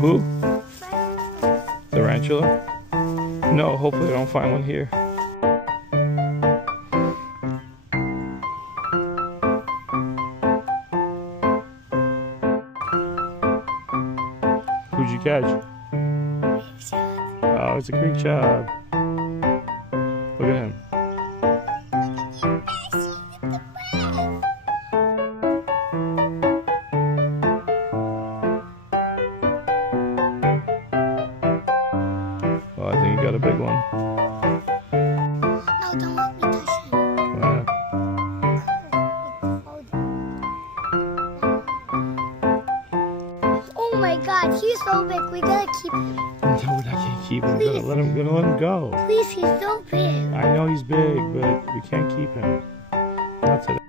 Who? The tarantula? No, hopefully I don't find one here. Who'd you catch? Oh, it's a Greek chub. Look at him. Oh, I think you got a big one. No, don't let me touch him. Oh my God, he's so big. We gotta keep him. No, I can't keep him. We're gonna let him go. Please, he's so big. I know he's big, but we can't keep him. Not today.